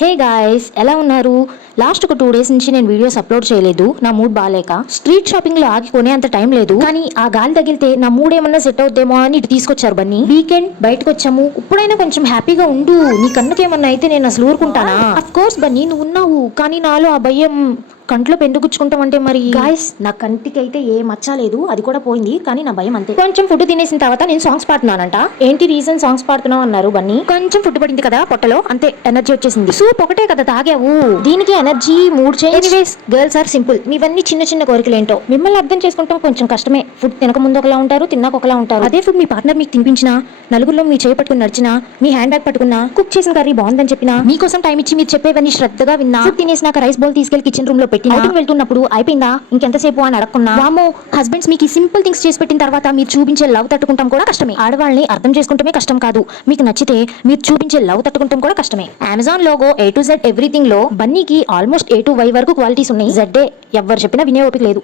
Hey guys, ఎలా ఉన్నారు? Last ఒక 2 days నుంచి నేను వీడియోస్ అప్లోడ్ చేయలేదు. నా మూడ్ బాగాలేక స్ట్రీట్ షాపింగ్ లో ఆగి కొనే అంత టైం లేదు. కానీ ఆ గాలి తగిలితే నా మూడ్ ఏమన్నా సెట్ అవుద్దేమో అని ఇటు తీసుకొచ్చారు బన్నీ. వీకెండ్ బయటకు వచ్చాము. ఇప్పుడైనా కొంచెం హ్యాపీగా ఉండు. నీ కన్నుకేమన్నా అయితే నేను అసలు ఊరుకుంటానా? అఫ్ కోర్స్ బన్నీ, నువ్వు ఉన్నావు, కానీ నాలో ఆ భయం. కంట్లో పెండుగుచ్చుకుంటాం అంటే మరి గాయస్, నా కంటికి అయితే ఏ మచ్చలేదు, అది కూడా పోయింది, కానీ నా భయం అంతే. కొంచెం ఫుడ్ తినేసిన తర్వాత నేను సాంగ్స్ పాడుతున్నానంట. ఏంటి రీజన్ సాంగ్స్ పాడుతున్నావు అన్నారు బన్నీ. కొంచెం ఫుడ్ పడింది కదా పొట్టలో, అంతే ఎనర్జీ వచ్చేసింది. సూప్ ఒకటే కదా తాగావు, దీనికి energy mood change. Anyways, girls are simple. మీవన్నీ చిన్న చిన్న కోరికలేంటో మిమ్మల్ని అర్థం చేసుకుంటాం కొంచెం కష్టమే. ఫుడ్ తినక ముందు ఒకలా ఉంటారు, తిన్నాక ఒకలా ఉంటారు. అదే ఫుడ్ మీ పార్ట్నర్ మీకు తినిపించినా, నలుగురిలో మీ చేయి పట్టుకుని నడిచినా, మీ హ్యాండ్ బ్యాగ్ పట్టుకున్నా, కుక్ చేసిన కర్రీ బాగుందని చెప్పినా, మీకోసం టైం ఇచ్చి మీరు చెప్పేవన్నీ శ్రద్ధగా విన్నా, ఫుడ్ తినేసినాక రైస్ బౌల్ తీసుకెళ్లి కిచెన్ రూమ్ లో పెట్టి వెళ్తున్నప్పుడు అయిపోయిందా ఇంకెంతసేపు అని అడగకున్నా, వామో హస్బెండ్స్ మీకు ఈ సింపుల్ థింగ్స్ చేసి పెట్టిన తర్వాత మీరు చూపించే లవ్ తట్టుకుంటాం కూడా కష్టమే. ఆడవాళ్ళని అర్థం చేసుకుంటమే కష్టం కాదు, మీకు నచ్చితే మీరు చూపించే లవ్ తట్టుకుంటాం కూడా కష్టమే. Amazon logo A to Z everything లో బన్నీకి ఆల్మోస్ట్ A to Y వరకు క్వాలిటీస్ ఉన్నాయి. జెడ్ ఎవరు చెప్పినా వినే ఓపిక లేదు.